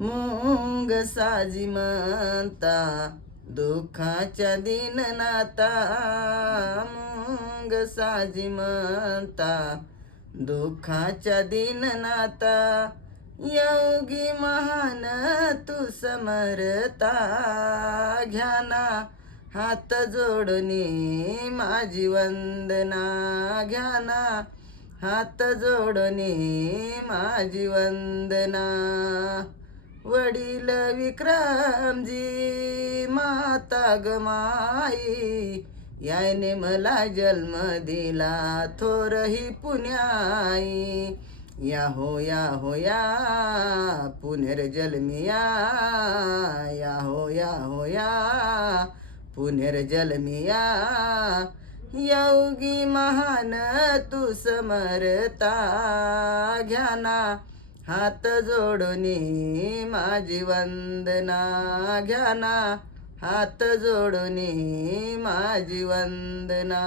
मुंग साजी म्हणता दुःखाच्या दिननाता, मुंग साजी म्हणता दुःखाच्या दिननाता, योगी महान तू समरता, घ्याना हात जोडणी माझी वंदना, घ्याना हात जोडणी माझी वंदना. वडील विक्रमजी माता गमाई, याने मला जन्म दिला थोर ही पुण्याई. या हो या हो या पुनर्जन्मिया, या हो या हो या पुनर्जन्मिया, योगी महान तू समरता, घ्याना हात जोडणी माझी वंदना, घ्याना हात जोडणी माझी वंदना.